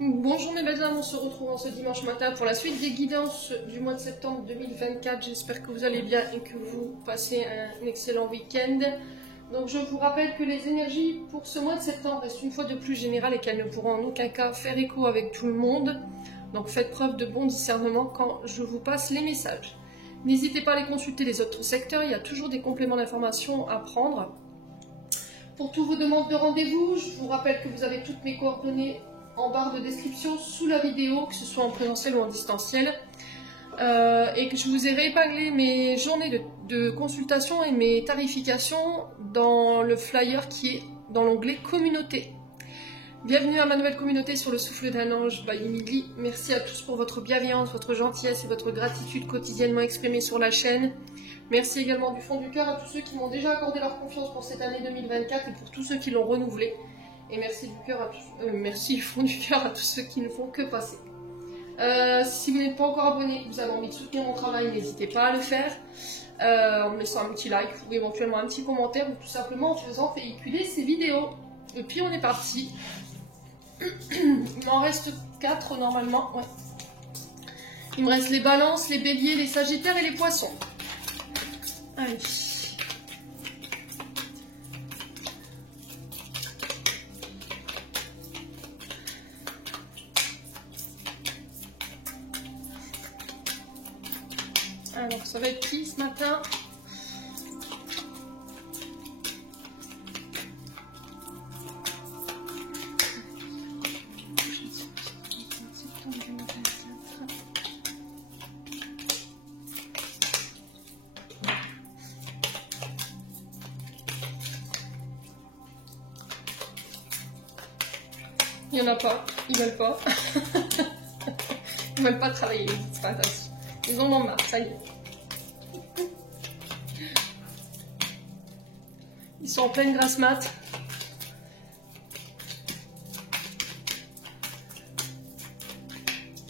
Bonjour mes belles âmes, on se retrouve en ce dimanche matin pour la suite des guidances du mois de septembre 2024. J'espère que vous allez bien et que vous passez un excellent week-end. Donc je vous rappelle que les énergies pour ce mois de septembre restent une fois de plus générales et qu'elles ne pourront en aucun cas faire écho avec tout le monde. Donc faites preuve de bon discernement quand je vous passe les messages. N'hésitez pas à aller consulter les autres secteurs, il y a toujours des compléments d'information à prendre. Pour toutes vos demandes de rendez-vous, je vous rappelle que vous avez toutes mes coordonnées en barre de description sous la vidéo, que ce soit en présentiel ou en distanciel, et que je vous ai réépinglé mes journées de consultation et mes tarifications dans le flyer qui est dans l'onglet communauté. Bienvenue à ma nouvelle communauté sur le souffle d'un ange by Emily. Merci à tous pour votre bienveillance, votre gentillesse et votre gratitude quotidiennement exprimée sur la chaîne. Merci également du fond du cœur à tous ceux qui m'ont déjà accordé leur confiance pour cette année 2024 et pour tous ceux qui l'ont renouvelée. Et merci du fond du cœur à tous ceux qui ne font que passer. Si vous n'êtes pas encore abonné, vous avez envie de soutenir mon travail, n'hésitez pas à le faire. En me laissant un petit like ou éventuellement un petit commentaire ou tout simplement en faisant véhiculer ces vidéos. Et puis on est parti. Il m'en reste 4 normalement. Ouais. Il me reste les balances, les béliers, les sagittaires et les poissons. Allez. Alors, ça va être qui ce matin? Il n'y en a pas, ils veulent pas. Ils veulent pas travailler, c'est pas intéressant. Ils en ont marre, ça y est. Ils sont en pleine grasse mat.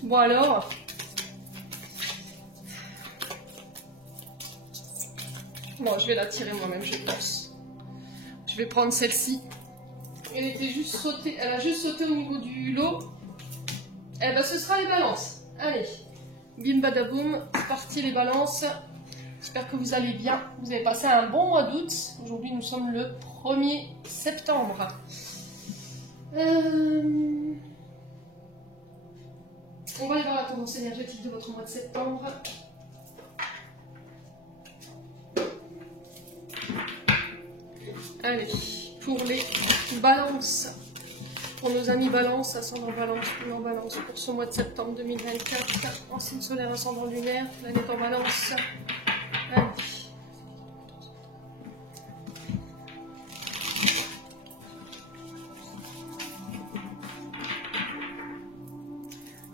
Bon alors. Bon, je vais la tirer moi-même, je pense. Je vais prendre celle-ci. Elle était juste sautée, elle a juste sauté au niveau du lot. Eh ben, ce sera les balances. Allez, bim badaboum, c'est parti les balances. J'espère que vous allez bien. Vous avez passé un bon mois d'août. Aujourd'hui, nous sommes le 1er septembre. On va aller voir la tendance énergétique de votre mois de septembre. Allez, pour les balances. Pour nos amis balance, ascendant balance, lune en balance, pour ce mois de septembre 2024, en signe solaire, ascendant lunaire, planète en balance. Allez.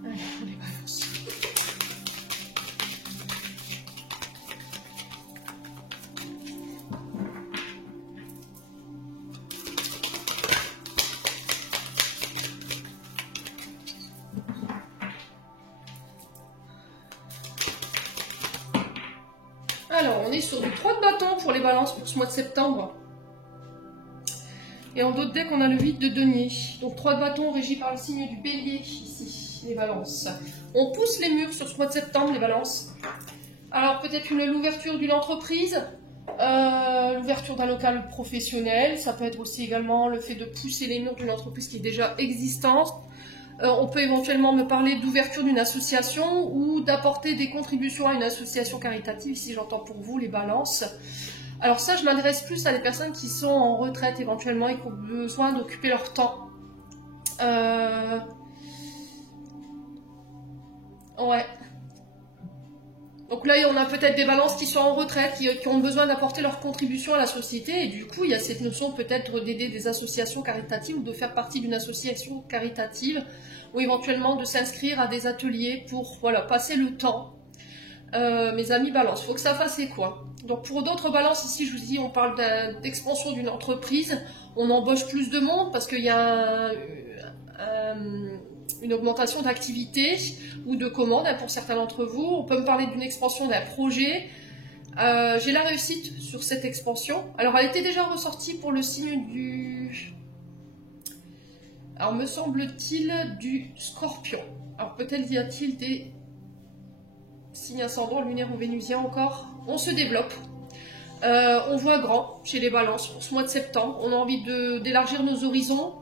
Allez, pour les balances. Alors, on est sur du 3 de bâton pour les balances pour ce mois de septembre. Et en d'autres decks, on a le 8 de denier. Donc 3 de bâton régi par le signe du bélier, ici, les balances. On pousse les murs sur ce mois de septembre, les balances. Alors, peut-être l'ouverture d'une entreprise, l'ouverture d'un local professionnel. Ça peut être aussi également le fait de pousser les murs d'une entreprise qui est déjà existante. On peut éventuellement me parler d'ouverture d'une association ou d'apporter des contributions à une association caritative, si j'entends pour vous les balances. Alors ça, je m'adresse plus à des personnes qui sont en retraite éventuellement et qui ont besoin d'occuper leur temps. Ouais. Donc là, on a peut-être des balances qui sont en retraite, qui ont besoin d'apporter leur contribution à la société. Et du coup, il y a cette notion peut-être d'aider des associations caritatives ou de faire partie d'une association caritative ou éventuellement de s'inscrire à des ateliers pour voilà, passer le temps. Mes amis balance, il faut que ça fasse quoi. Donc pour d'autres balances, ici, je vous dis, on parle d'expansion d'une entreprise. On embauche plus de monde parce qu'il y a une augmentation d'activité ou de commandes pour certains d'entre vous. On peut me parler d'une expansion d'un projet. J'ai la réussite sur cette expansion. Alors, elle était déjà ressortie pour le signe Alors, me semble-t-il du Scorpion. Alors, peut-être y a-t-il des signes ascendants, lunaires ou vénusiens encore. On se développe. On voit grand chez les balances pour ce mois de septembre. On a envie d'élargir nos horizons.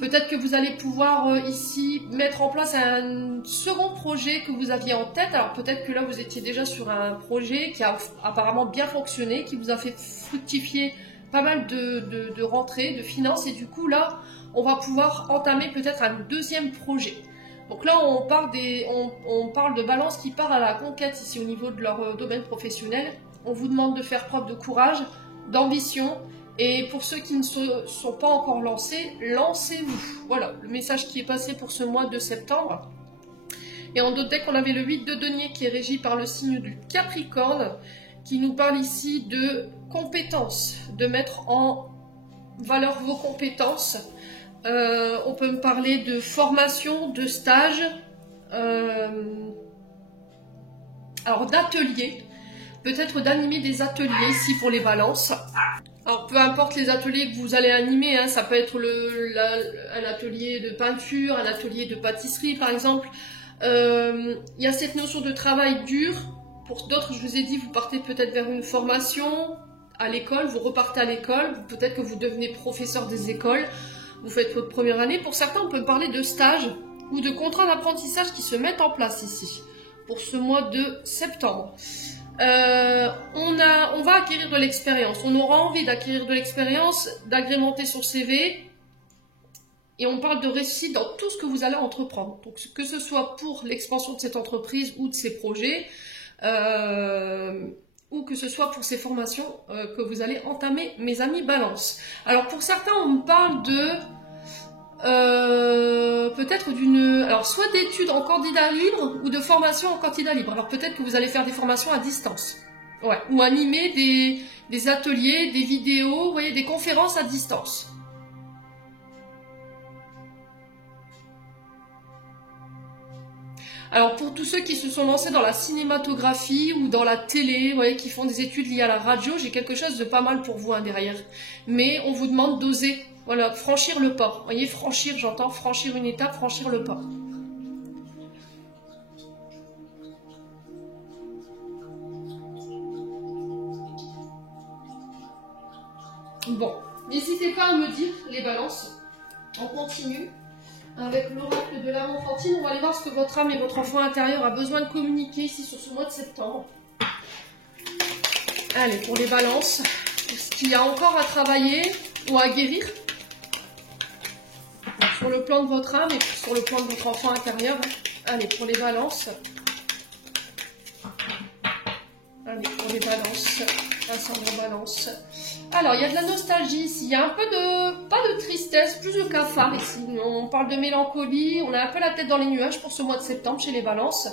Peut-être que vous allez pouvoir ici mettre en place un second projet que vous aviez en tête. Alors peut-être que là vous étiez déjà sur un projet qui a apparemment bien fonctionné, qui vous a fait fructifier pas mal de rentrées, de finances. Et du coup là, on va pouvoir entamer peut-être un deuxième projet. Donc là, on parle de balance qui part à la conquête ici au niveau de leur domaine professionnel. On vous demande de faire preuve de courage, d'ambition. Et pour ceux qui ne se sont pas encore lancés, lancez-vous. Voilà, le message qui est passé pour ce mois de septembre. Et en d'autres decks, on avait le 8 de denier qui est régi par le signe du Capricorne, qui nous parle ici de compétences, de mettre en valeur vos compétences. On peut me parler de formation, de stage, alors d'ateliers, peut-être d'animer des ateliers ici pour les balances. Alors peu importe les ateliers que vous allez animer, hein, ça peut être un atelier de peinture, un atelier de pâtisserie par exemple. Il y a cette notion de travail dur. Pour d'autres, je vous ai dit, vous partez peut-être vers une formation à l'école, vous repartez à l'école, peut-être que vous devenez professeur des écoles. Vous faites votre première année. Pour certains, on peut parler de stage ou de contrats d'apprentissage qui se mettent en place ici pour ce mois de septembre. On va acquérir de l'expérience. On aura envie d'acquérir de l'expérience, d'agrémenter son CV. Et on parle de réussite dans tout ce que vous allez entreprendre. Donc, que ce soit pour l'expansion de cette entreprise ou de ses projets, ou que ce soit pour ces formations que vous allez entamer, mes amis balance. Alors pour certains, on me parle de peut-être alors soit d'études en candidat libre ou de formation en candidat libre. Alors peut-être que vous allez faire des formations à distance, ouais, ou animer des ateliers, des vidéos, vous voyez, des conférences à distance. Alors pour tous ceux qui se sont lancés dans la cinématographie ou dans la télé, vous voyez, qui font des études liées à la radio, j'ai quelque chose de pas mal pour vous derrière. Mais on vous demande d'oser, voilà, franchir le pas. Vous voyez, franchir, j'entends franchir une étape, franchir le pas. Bon, n'hésitez pas à me dire les balances. On continue avec l'oracle de l'âme enfantine. On va aller voir ce que votre âme et votre enfant intérieur a besoin de communiquer ici sur ce mois de septembre. Allez, pour les balances, est-ce qu'il y a encore à travailler ou à guérir sur le plan de votre âme et sur le plan de votre enfant intérieur? Allez, pour les balances. Allez, pour les balances. Ascendant balance. Alors, il y a de la nostalgie ici. Il y a un peu pas de tristesse, plus de cafard ici. On parle de mélancolie. On a un peu la tête dans les nuages pour ce mois de septembre chez les balances.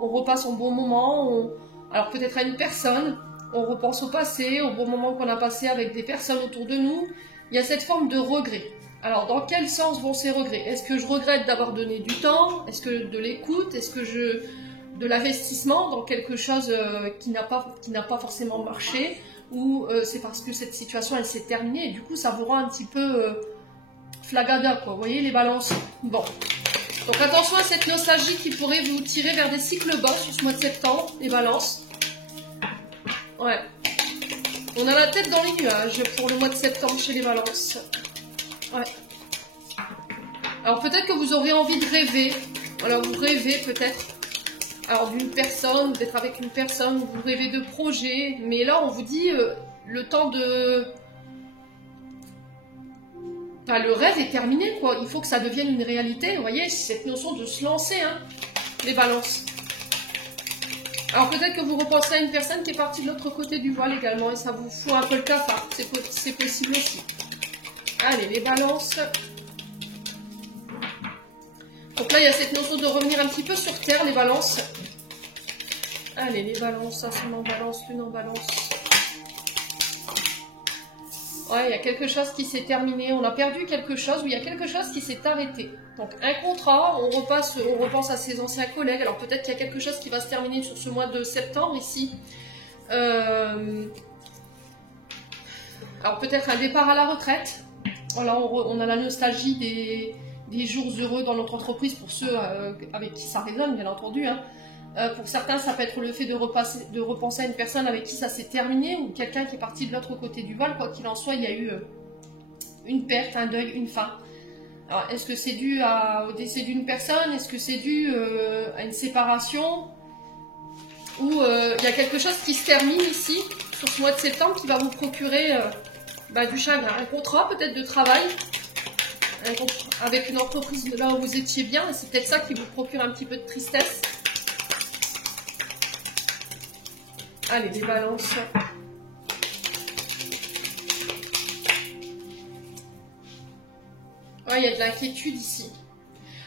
On repasse un bon moment. Alors, peut-être à une personne. On repense au passé, au bon moment qu'on a passé avec des personnes autour de nous. Il y a cette forme de regret. Alors, dans quel sens vont ces regrets? Est-ce que je regrette d'avoir donné du temps? Est-ce que de l'écoute? Est-ce que de l'investissement dans quelque chose qui n'a pas forcément marché? Ou c'est parce que cette situation, elle s'est terminée et du coup, ça vous rend un petit peu flagada, quoi. Vous voyez, les balances? Bon. Donc, attention à cette nostalgie qui pourrait vous tirer vers des cycles bas sur ce mois de septembre, les balances. Ouais. On a la tête dans les nuages pour le mois de septembre chez les balances. Ouais. Alors, peut-être que vous aurez envie de rêver. Alors, vous rêvez peut-être. Alors, d'une personne, d'être avec une personne, vous rêvez de projets. Mais là, on vous dit, le temps de... Enfin, le rêve est terminé, quoi. Il faut que ça devienne une réalité. Vous voyez, cette notion de se lancer, hein, les balances. Alors, peut-être que vous repenserez à une personne qui est partie de l'autre côté du voile également. Et ça vous fout un peu le cafard. C'est possible aussi. Allez, les balances. Donc là, il y a cette notion de revenir un petit peu sur terre, les balances. Allez, les balances, ascendant balance, lune en balance. Ouais, il y a quelque chose qui s'est terminé. On a perdu quelque chose, ou il y a quelque chose qui s'est arrêté. Donc, un contrat, on repense à ses anciens collègues. Alors, peut-être qu'il y a quelque chose qui va se terminer sur ce mois de septembre, ici. Alors, peut-être un départ à la retraite. Voilà, on a la nostalgie des jours heureux dans notre entreprise pour ceux avec qui ça résonne, bien entendu. Hein. Pour certains, ça peut être le fait de repenser à une personne avec qui ça s'est terminé ou quelqu'un qui est parti de l'autre côté du voile. Quoi qu'il en soit, il y a eu une perte, un deuil, une fin. Alors, est-ce que c'est dû au décès d'une personne? Est-ce que c'est dû à une séparation? Ou il y a quelque chose qui se termine ici, sur ce mois de septembre, qui va vous procurer du chagrin. Un contrat peut-être de travail, avec une entreprise là où vous étiez bien, et c'est peut-être ça qui vous procure un petit peu de tristesse. Allez, les balances. Ouais, il y a de l'inquiétude ici.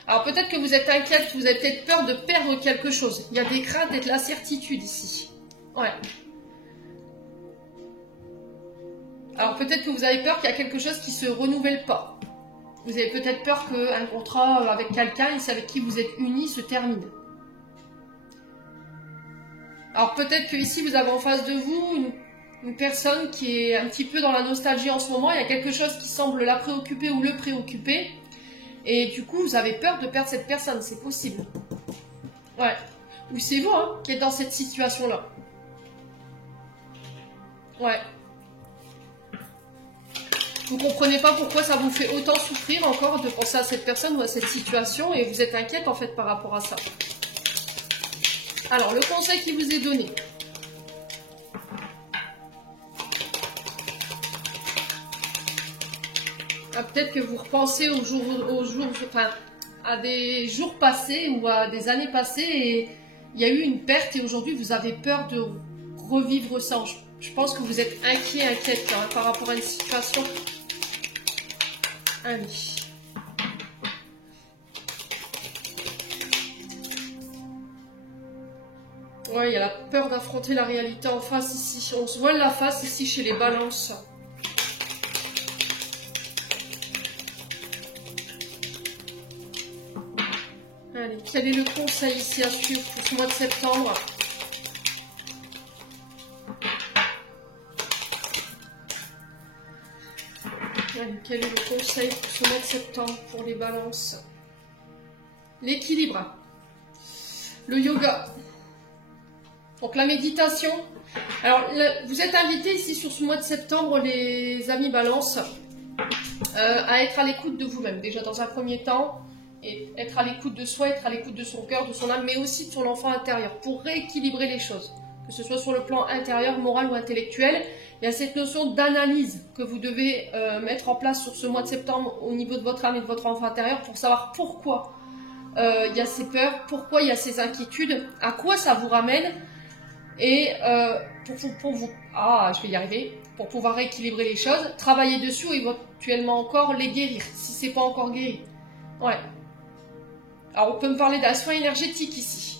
Alors peut-être que vous êtes inquiète, vous avez peut-être peur de perdre quelque chose. Il y a des craintes et de l'incertitude ici. Ouais. Alors peut-être que vous avez peur qu'il y a quelque chose qui ne se renouvelle pas. Vous avez peut-être peur qu'un contrat avec quelqu'un, avec qui vous êtes unis, se termine. Alors peut-être que ici vous avez en face de vous une personne qui est un petit peu dans la nostalgie en ce moment. Il y a quelque chose qui semble la préoccuper ou le préoccuper. Et du coup, vous avez peur de perdre cette personne, c'est possible. Ouais. Ou c'est vous qui êtes dans cette situation-là. Ouais. Vous ne comprenez pas pourquoi ça vous fait autant souffrir encore de penser à cette personne ou à cette situation et vous êtes inquiète en fait par rapport à ça. Alors, le conseil qui vous est donné. Peut-être que vous repensez à des jours passés ou à des années passées et il y a eu une perte et aujourd'hui vous avez peur de revivre ça. Je pense que vous êtes inquiète par rapport à une situation. Allez. Ouais, il y a la peur d'affronter la réalité en face ici. On se voile la face ici chez les balances. Allez, quel est le conseil ici à suivre pour ce mois de septembre? Allez, quel est le conseil pour ce mois de septembre pour les balances? L'équilibre. Le yoga. Donc la méditation. Alors, vous êtes invités ici sur ce mois de septembre, les amis balances, à être à l'écoute de vous-même. Déjà dans un premier temps. Et être à l'écoute de soi, être à l'écoute de son cœur, de son âme, mais aussi de son enfant intérieur, pour rééquilibrer les choses, que ce soit sur le plan intérieur, moral ou intellectuel. Il y a cette notion d'analyse que vous devez mettre en place sur ce mois de septembre au niveau de votre âme et de votre enfant intérieur pour savoir pourquoi il y a ces peurs, pourquoi il y a ces inquiétudes, à quoi ça vous ramène, et je vais y arriver, pour pouvoir rééquilibrer les choses, travailler dessus ou éventuellement encore les guérir, si c'est pas encore guéri. Ouais. Alors, on peut me parler d'un soin énergétique ici.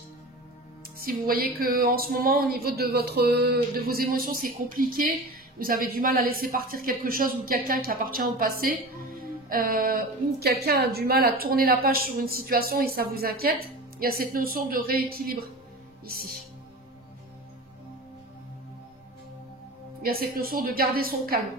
Si vous voyez qu'en ce moment, au niveau de vos émotions, c'est compliqué, vous avez du mal à laisser partir quelque chose ou quelqu'un qui appartient au passé, ou quelqu'un a du mal à tourner la page sur une situation et ça vous inquiète, il y a cette notion de rééquilibre ici. Il y a cette notion de garder son calme.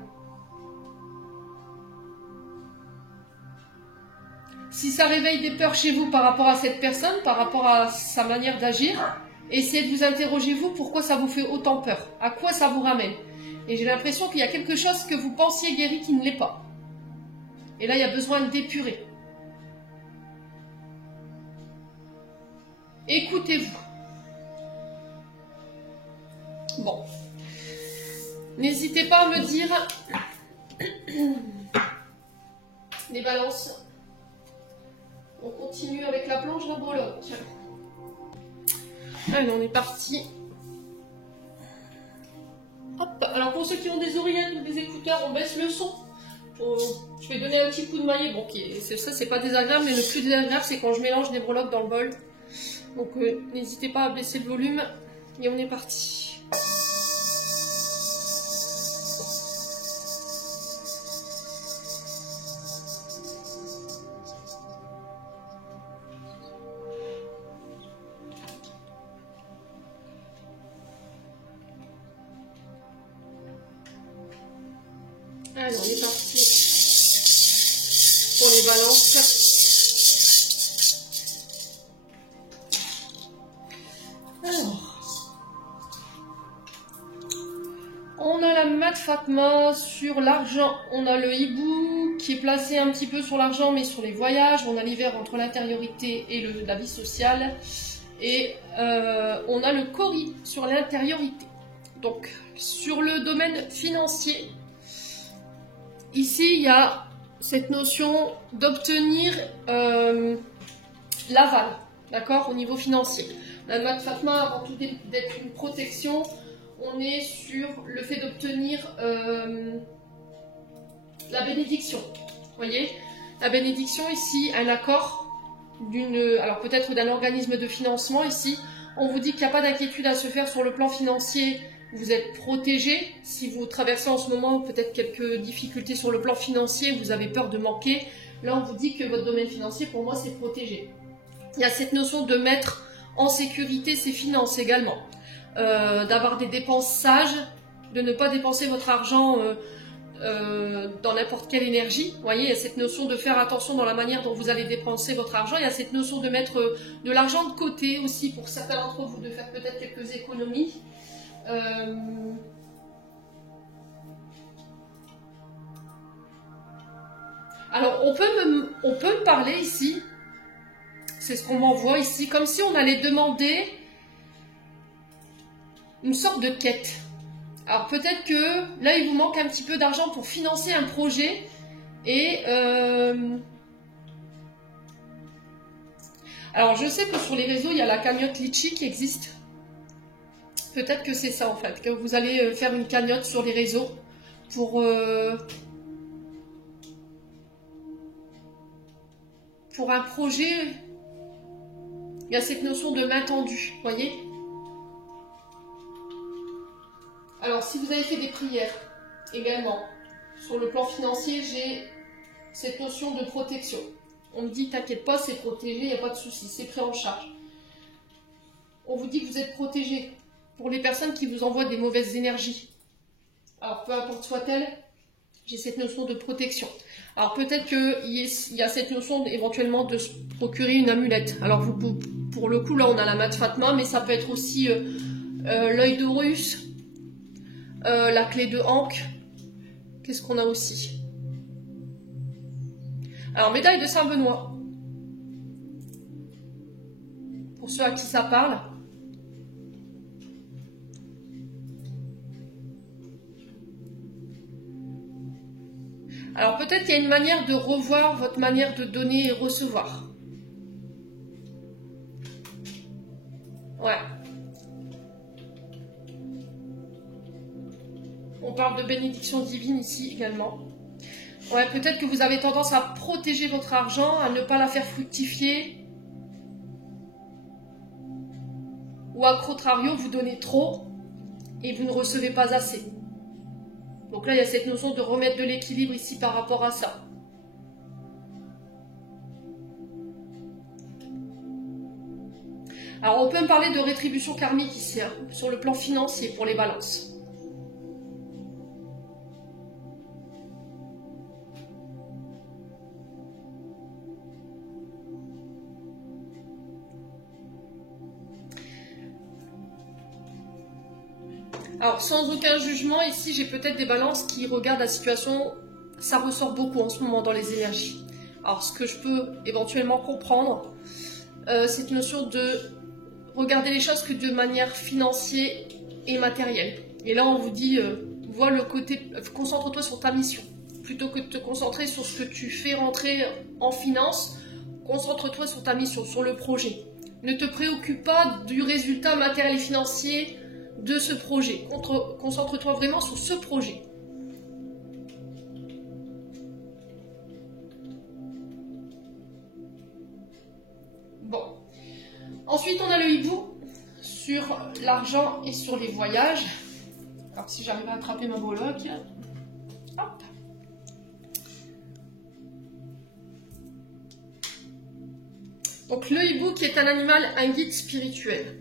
Si ça réveille des peurs chez vous par rapport à cette personne, par rapport à sa manière d'agir, essayez de vous interroger vous pourquoi ça vous fait autant peur, à quoi ça vous ramène. Et j'ai l'impression qu'il y a quelque chose que vous pensiez guéri qui ne l'est pas. Et là, il y a besoin d'épurer. Écoutez-vous. Bon. N'hésitez pas à me dire les balances. On continue avec la planche de breloque. Allez, on est parti. Hop. Alors pour ceux qui ont des oreillettes ou des écouteurs, on baisse le son. Je vais donner un petit coup de maillet. Bon, ça c'est pas désagréable, mais le plus désagréable c'est quand je mélange des breloques dans le bol. Donc n'hésitez pas à baisser le volume. Et on est parti. Allez, on est parti. pour les balances. Alors, on a la Mat Fatma sur l'argent. On a le hibou qui est placé un petit peu sur l'argent, mais sur les voyages. On a l'hiver entre l'intériorité et la vie sociale. Et on a le Cori sur l'intériorité. Donc, sur le domaine financier, ici, il y a cette notion d'obtenir l'aval, d'accord, au niveau financier. La Mat Fatma, avant tout d'être une protection, on est sur le fait d'obtenir la bénédiction. Vous voyez, la bénédiction ici, un accord alors peut-être d'un organisme de financement ici. On vous dit qu'il n'y a pas d'inquiétude à se faire sur le plan financier. Vous êtes protégé. Si vous traversez en ce moment peut-être quelques difficultés sur le plan financier, vous avez peur de manquer, là on vous dit que votre domaine financier, pour moi, c'est protégé. Il y a cette notion de mettre en sécurité ses finances également, d'avoir des dépenses sages, de ne pas dépenser votre argent dans n'importe quelle énergie. Vous voyez, il y a cette notion de faire attention dans la manière dont vous allez dépenser votre argent. Il y a cette notion de mettre de l'argent de côté aussi pour certains d'entre vous, de faire peut-être quelques économies. Alors, on peut parler ici, c'est ce qu'on m'envoie ici, comme si on allait demander une sorte de quête. Alors, peut-être que là, il vous manque un petit peu d'argent pour financer un projet et... Alors, je sais que sur les réseaux, il y a la cagnotte Litchi qui existe. Peut-être que c'est ça, en fait, que vous allez faire une cagnotte sur les réseaux pour un projet. Il y a cette notion de main tendue, vous voyez. Alors, si vous avez fait des prières également, sur le plan financier, j'ai cette notion de protection. On me dit, t'inquiète pas, c'est protégé, il n'y a pas de souci, c'est pris en charge. On vous dit que vous êtes protégé. Pour les personnes qui vous envoient des mauvaises énergies, alors peu importe soit-elle, j'ai cette notion de protection. Alors peut-être qu'il y a cette notion éventuellement de se procurer une amulette. Alors pour le coup, là on a la Mat Fatma, mais ça peut être aussi l'œil d'Horus, la clé de Ankh. Qu'est-ce qu'on a aussi? Alors médaille de Saint-Benoît. Pour ceux à qui ça parle. Alors peut-être qu'il y a une manière de revoir votre manière de donner et recevoir. Ouais. On parle de bénédiction divine ici également. Ouais, peut-être que vous avez tendance à protéger votre argent, à ne pas la faire fructifier. Ou à contrario, vous donnez trop et vous ne recevez pas assez. Donc là, il y a cette notion de remettre de l'équilibre ici par rapport à ça. Alors, on peut me parler de rétribution karmique ici, hein, sur le plan financier pour les balances. Alors, sans aucun jugement, ici, j'ai peut-être des balances qui regardent la situation. Ça ressort beaucoup en ce moment dans les énergies. Alors, ce que je peux éventuellement comprendre, c'est une notion de regarder les choses que de manière financière et matérielle. Et là, on vous dit, vois le côté, concentre-toi sur ta mission. Plutôt que de te concentrer sur ce que tu fais rentrer en finance, concentre-toi sur ta mission, sur le projet. Ne te préoccupe pas du résultat matériel et financier de ce projet. Concentre-toi vraiment sur ce projet. Bon. Ensuite, on a le hibou sur l'argent et sur les voyages. Alors, si j'arrive à attraper ma boloc. Hop. Donc, le hibou qui est un animal, un guide spirituel.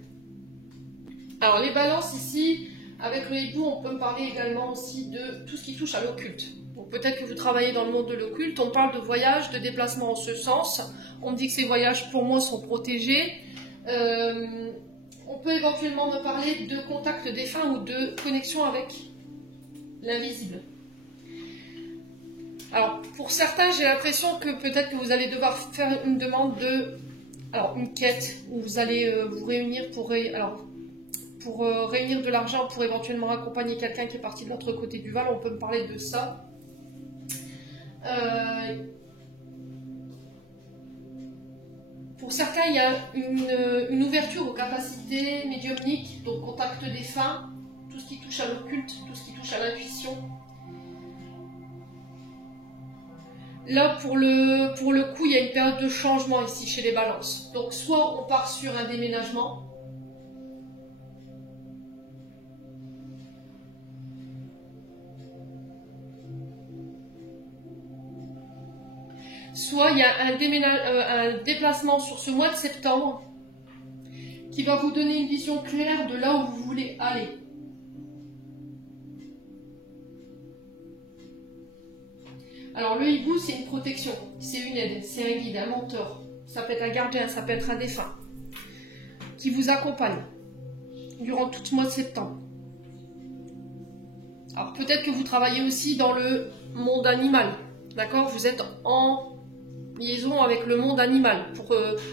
Alors, les balances ici, avec le hibou, on peut me parler également aussi de tout ce qui touche à l'occulte. Donc, peut-être que vous travaillez dans le monde de l'occulte, on parle de voyages, de déplacements en ce sens. On me dit que ces voyages pour moi sont protégés. On peut éventuellement me parler de contact défunt ou de connexion avec l'invisible. Alors, pour certains, j'ai l'impression que peut-être que vous allez devoir faire une demande de... Alors, une quête, où vous allez vous réunir pour réunir de l'argent pour éventuellement accompagner quelqu'un qui est parti de l'autre côté du Val. On peut me parler de ça. Pour certains, il y a une ouverture aux capacités médiumniques, donc contact défunt, tout ce qui touche à l'occulte, tout ce qui touche à l'intuition. Là, pour le coup, il y a une période de changement ici chez les balances. Donc, soit on part sur un déménagement, soit il y a un déplacement sur ce mois de septembre qui va vous donner une vision claire de là où vous voulez aller. Alors le hibou, c'est une protection, c'est une aide, c'est un guide, un mentor. Ça peut être un gardien, ça peut être un défunt qui vous accompagne durant tout ce mois de septembre. Alors peut-être que vous travaillez aussi dans le monde animal, d'accord? Vous êtes en liaison avec le monde animal,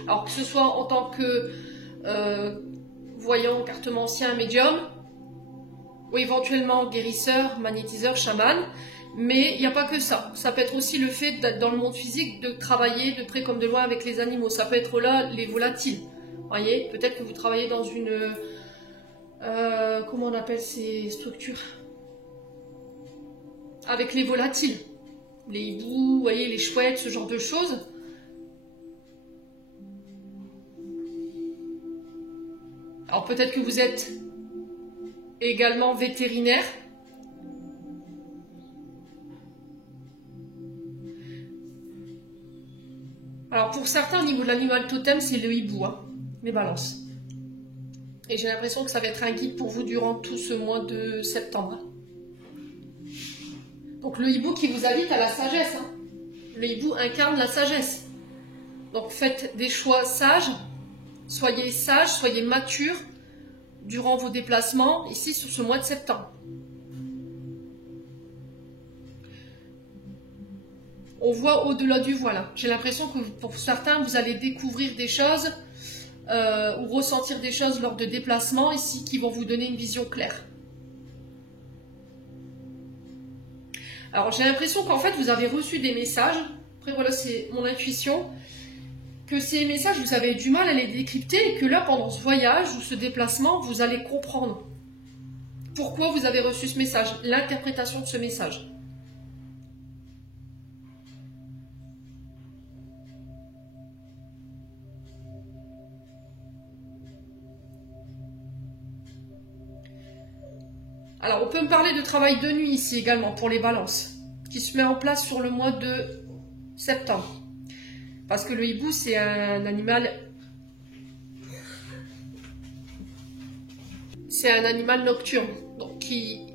alors que ce soit en tant que voyant, cartomancien, médium, ou éventuellement guérisseur, magnétiseur, chaman. Mais il n'y a pas que ça. Ça peut être aussi le fait d'être dans le monde physique, de travailler de près comme de loin avec les animaux. Ça peut être là les volatiles. Vous voyez, peut-être que vous travaillez dans une... comment on appelle ces structures? Avec les volatiles. Les hiboux, vous voyez, les chouettes, ce genre de choses. Alors peut-être que vous êtes également vétérinaire. Alors pour certains, au niveau de l'animal totem, c'est le hibou, hein, les balances. Et j'ai l'impression que ça va être un guide pour vous durant tout ce mois de septembre. Donc le hibou qui vous invite à la sagesse. Hein. Le hibou incarne la sagesse. Donc faites des choix sages, soyez matures durant vos déplacements ici sur ce mois de septembre. On voit au-delà du voile. J'ai l'impression que pour certains, vous allez découvrir des choses ou ressentir des choses lors de déplacements ici qui vont vous donner une vision claire. Alors j'ai l'impression qu'en fait vous avez reçu des messages, après voilà c'est mon intuition, que ces messages vous avez du mal à les décrypter et que là pendant ce voyage ou ce déplacement vous allez comprendre pourquoi vous avez reçu ce message, l'interprétation de ce message. Alors, on peut me parler de travail de nuit ici également pour les balances, qui se met en place sur le mois de septembre. Parce que le hibou, c'est un animal... C'est un animal nocturne, donc qui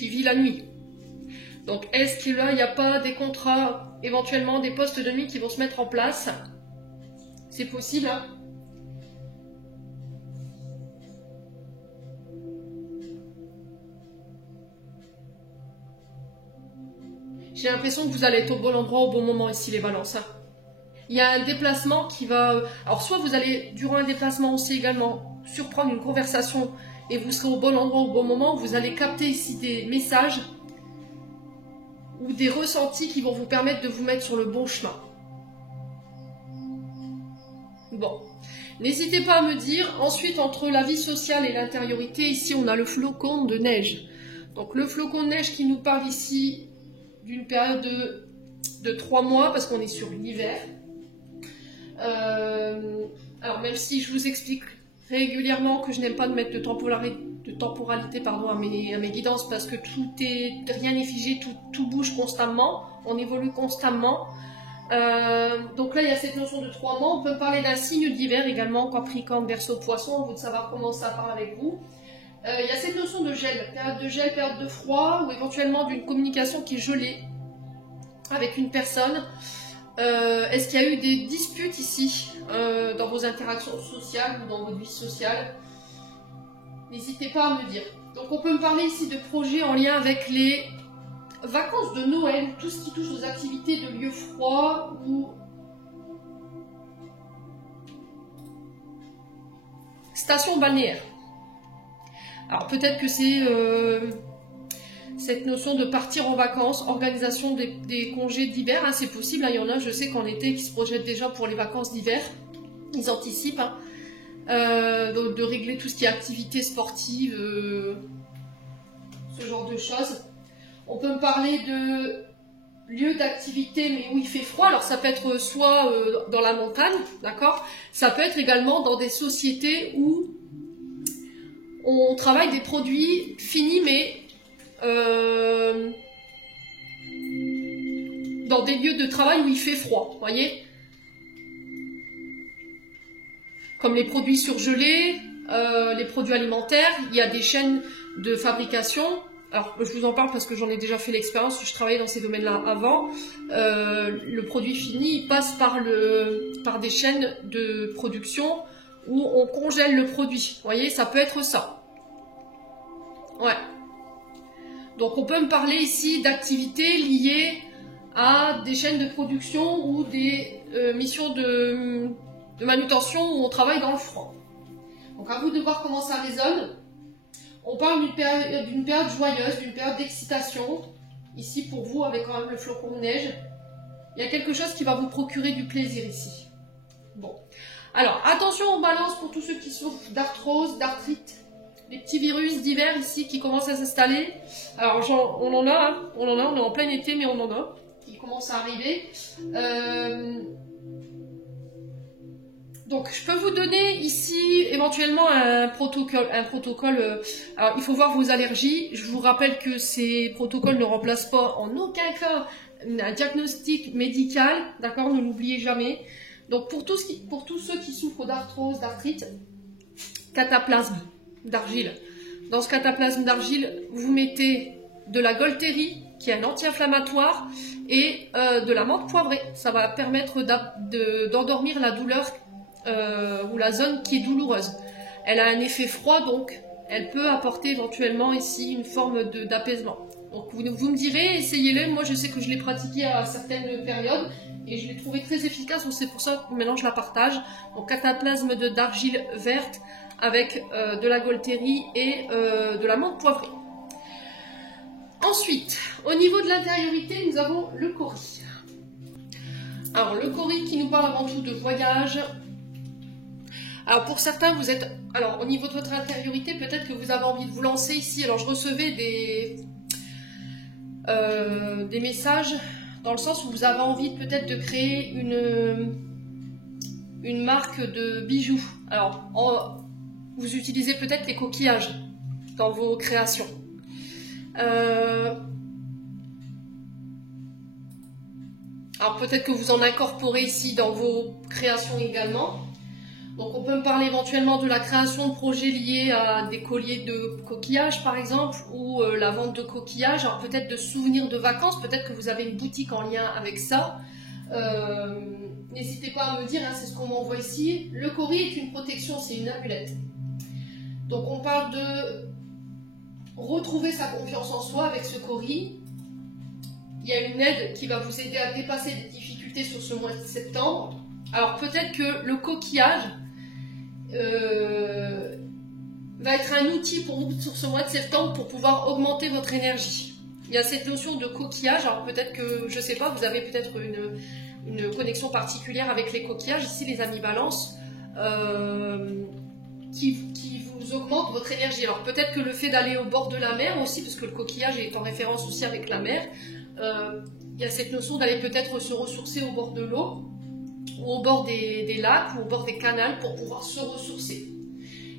vit la nuit. Donc, est-ce qu'il n'y a pas des contrats, éventuellement des postes de nuit qui vont se mettre en place? C'est possible, hein? J'ai l'impression que vous allez être au bon endroit au bon moment ici, les balances. Hein. Il y a un déplacement qui va... Alors, soit vous allez, durant un déplacement aussi également, surprendre une conversation et vous serez au bon endroit au bon moment. Vous allez capter ici des messages ou des ressentis qui vont vous permettre de vous mettre sur le bon chemin. Bon. N'hésitez pas à me dire, ensuite, entre la vie sociale et l'intériorité, ici, on a le flocon de neige. Donc, le flocon de neige qui nous parle ici... d'une période de 3 mois, parce qu'on est sur l'hiver. Alors, même si je vous explique régulièrement que je n'aime pas de mettre de temporalité à mes guidances, parce que rien n'est figé, tout bouge constamment, on évolue constamment. Donc là, il y a cette notion de 3 mois. On peut parler d'un signe d'hiver également, Capricorne, Verseau, Poisson, vous de savoir comment ça parle avec vous. Il y a cette notion de gel, période de froid, ou éventuellement d'une communication qui est gelée avec une personne. Est-ce qu'il y a eu des disputes ici dans vos interactions sociales ou dans votre vie sociale? N'hésitez pas à me dire. Donc on peut me parler ici de projets en lien avec les vacances de Noël, tout ce qui touche aux activités de lieux froids ou stations balnéaires. Alors peut-être que c'est cette notion de partir en vacances, organisation des congés d'hiver, hein, c'est possible, hein, il y en a, je sais qu'en été, qui se projettent déjà pour les vacances d'hiver, ils anticipent, hein, de régler tout ce qui est activités sportives, ce genre de choses. On peut me parler de lieux d'activité, mais où il fait froid, alors ça peut être soit dans la montagne, d'accord, ça peut être également dans des sociétés où on travaille des produits finis, mais dans des lieux de travail où il fait froid, vous voyez, comme les produits surgelés, les produits alimentaires. Il y a des chaînes de fabrication. Alors, je vous en parle parce que j'en ai déjà fait l'expérience, je travaillais dans ces domaines-là avant. Le produit fini, il passe par des chaînes de production où on congèle le produit. Vous voyez, ça peut être ça. Ouais. Donc on peut me parler ici d'activités liées à des chaînes de production ou des missions de manutention où on travaille dans le froid. Donc à vous de voir comment ça résonne. On parle d'une période joyeuse, d'une période d'excitation. Ici pour vous avec quand même le flocon de neige. Il y a quelque chose qui va vous procurer du plaisir ici. Bon. Alors attention aux balances pour tous ceux qui souffrent d'arthrose, d'arthrite. Les petits virus d'hiver ici qui commencent à s'installer. Alors on en a, hein, on est en plein été, mais on en a qui commencent à arriver. Donc je peux vous donner ici éventuellement un protocole. Alors il faut voir vos allergies. Je vous rappelle que ces protocoles ne remplacent pas en aucun cas un diagnostic médical, d'accord, ne l'oubliez jamais. Donc pour tous ceux qui souffrent d'arthrose, d'arthrite, cataplasme d'argile. Dans ce cataplasme d'argile, vous mettez de la Golterie, qui est un anti-inflammatoire, et de la menthe poivrée. Ça va permettre d'endormir la douleur ou la zone qui est douloureuse. Elle a un effet froid, donc elle peut apporter éventuellement ici une forme d'apaisement. Donc vous me direz, essayez-le. Moi je sais que je l'ai pratiqué à certaines périodes et je l'ai trouvé très efficace, donc c'est pour ça que maintenant je la partage. Donc cataplasme d'argile verte avec de la Golterie et de la menthe poivrée. Ensuite, au niveau de l'intériorité, nous avons le Cori. Alors le Cori qui nous parle avant tout de voyage. Alors pour certains, vous êtes... Alors au niveau de votre intériorité, peut-être que vous avez envie de vous lancer ici. Alors je recevais des messages dans le sens où vous avez envie peut-être de créer une marque de bijoux. Alors vous utilisez peut-être les coquillages dans vos créations. Alors peut-être que vous en incorporez ici dans vos créations également. Donc on peut me parler éventuellement de la création de projets liés à des colliers de coquillages par exemple, ou la vente de coquillages, alors peut-être de souvenirs de vacances, peut-être que vous avez une boutique en lien avec ça. N'hésitez pas à me dire, hein, c'est ce qu'on m'envoie ici. Le Cori est une protection, c'est une amulette. Donc on parle de retrouver sa confiance en soi avec ce Cori. Il y a une aide qui va vous aider à dépasser des difficultés sur ce mois de septembre. Alors peut-être que le coquillage va être un outil pour vous sur ce mois de septembre pour pouvoir augmenter votre énergie. Il y a cette notion de coquillage, alors peut-être que, je ne sais pas, vous avez peut-être une connexion particulière avec les coquillages, ici les amis Balance, qui vous augmente votre énergie. Alors peut-être que le fait d'aller au bord de la mer aussi, parce que le coquillage est en référence aussi avec la mer, il y a cette notion d'aller peut-être se ressourcer au bord de l'eau, ou au bord des lacs, ou au bord des canals pour pouvoir se ressourcer.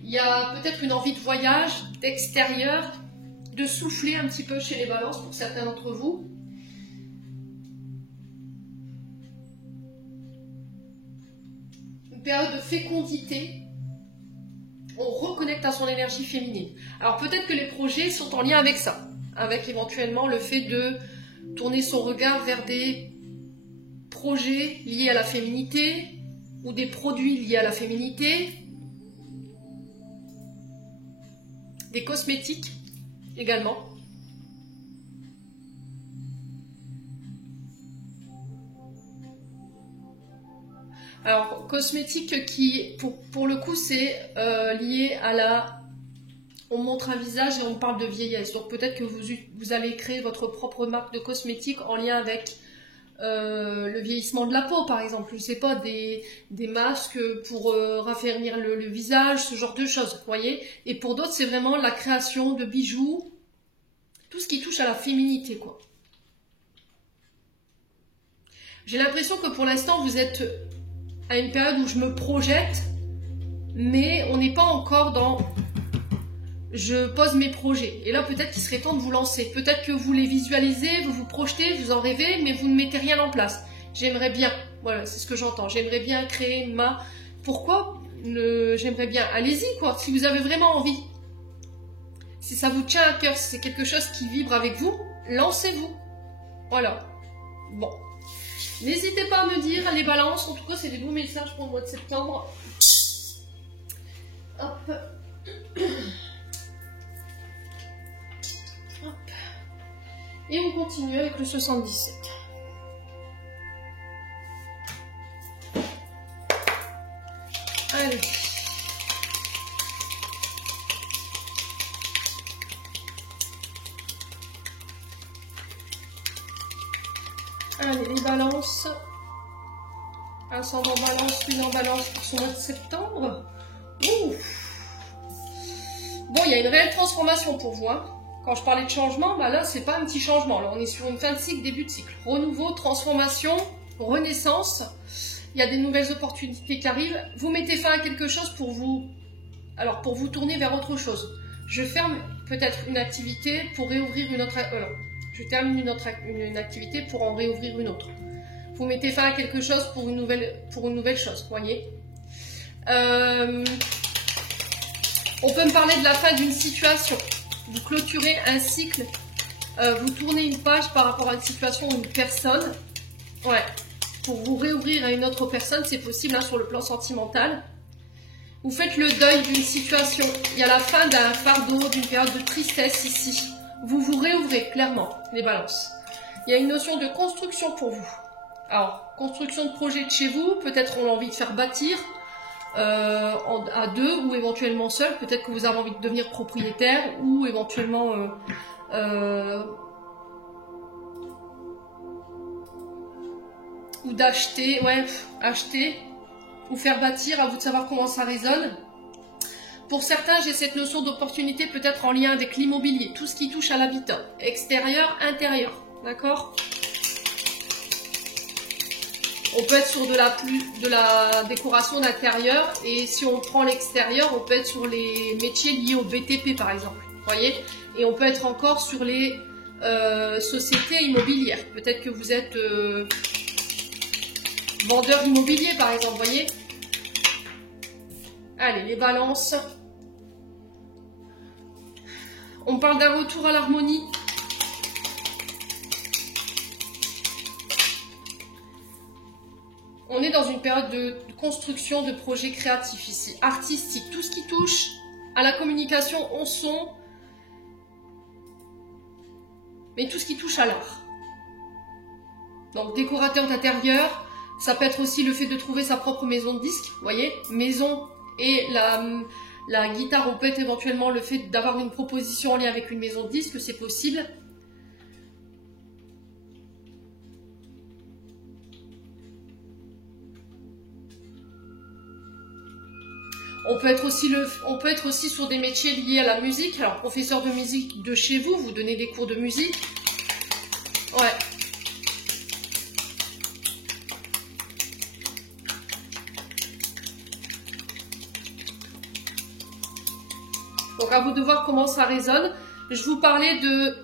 Il y a peut-être une envie de voyage, d'extérieur, de souffler un petit peu chez les balances pour certains d'entre vous. Une période de fécondité. on reconnecte à son énergie féminine. Alors peut-être que les projets sont en lien avec ça, avec éventuellement le fait de tourner son regard vers des projets liés à la féminité ou des produits liés à la féminité, des cosmétiques également. Alors, cosmétique qui, pour le coup, c'est lié à la... On montre un visage et on parle de vieillesse. Donc peut-être que vous allez créer votre propre marque de cosmétique en lien avec le vieillissement de la peau, par exemple. Je ne sais pas, des masques pour raffermir le visage, ce genre de choses, vous voyez. Et pour d'autres, c'est vraiment la création de bijoux, tout ce qui touche à la féminité, quoi. J'ai l'impression que pour l'instant, vous êtes à une période où je me projette, mais on n'est pas encore dans je pose mes projets. Et là, peut-être qu'il serait temps de vous lancer. Peut-être que vous les visualisez, vous vous projetez, vous en rêvez, mais vous ne mettez rien en place. J'aimerais bien, voilà, c'est ce que j'entends. J'aimerais bien créer ma... Pourquoi j'aimerais bien, allez-y, quoi. Si vous avez vraiment envie, si ça vous tient à cœur, si c'est quelque chose qui vibre avec vous, lancez-vous. Voilà. Bon. N'hésitez pas à me dire, les balances, en tout cas, c'est des beaux messages pour le mois de septembre. Hop. Hop. Et on continue avec le 77. Allez. Allez, les balances. Ascendant balance, lune en balance pour ce mois de septembre. Ouh. Bon, il y a une réelle transformation pour vous. Hein. Quand je parlais de changement, bah là, c'est pas un petit changement. Là, on est sur une fin de cycle, début de cycle. Renouveau, transformation, renaissance. Il y a des nouvelles opportunités qui arrivent. Vous mettez fin à quelque chose pour vous... Alors, pour vous tourner vers autre chose. Je ferme peut-être une activité pour réouvrir une autre... je termine une activité pour en réouvrir une autre. Vous mettez fin à quelque chose pour une nouvelle chose, voyez. On peut me parler de la fin d'une situation. Vous clôturez un cycle, vous tournez une page par rapport à une situation ou une personne. Ouais. Pour vous réouvrir à une autre personne, c'est possible hein, sur le plan sentimental. Vous faites le deuil d'une situation. Il y a la fin d'un fardeau, d'une période de tristesse ici. Vous vous réouvrez, clairement, les balances. Il y a une notion de construction pour vous. Alors, construction de projet de chez vous, peut-être on a envie de faire bâtir à deux ou éventuellement seul. Peut-être que vous avez envie de devenir propriétaire ou éventuellement ou d'acheter, ouais, acheter ou faire bâtir, à vous de savoir comment ça résonne. Pour certains, j'ai cette notion d'opportunité peut-être en lien avec l'immobilier, tout ce qui touche à l'habitat, extérieur, intérieur, d'accord? On peut être sur de la décoration d'intérieur et si on prend l'extérieur, on peut être sur les métiers liés au BTP par exemple, voyez? Et on peut être encore sur les sociétés immobilières. Peut-être que vous êtes vendeur immobilier par exemple, voyez? Allez, les balances. On parle d'un retour à l'harmonie. On est dans une période de construction de projets créatifs ici, artistiques, tout ce qui touche à la communication, au son, mais tout ce qui touche à l'art. Donc décorateur d'intérieur, ça peut être aussi le fait de trouver sa propre maison de disque, vous voyez, maison et la guitare, on peut être éventuellement le fait d'avoir une proposition en lien avec une maison de disque, c'est possible. On peut être aussi sur des métiers liés à la musique. Alors, professeur de musique de chez vous, vous donnez des cours de musique. Ouais. Donc, à vous de voir comment ça résonne. Je vous parlais de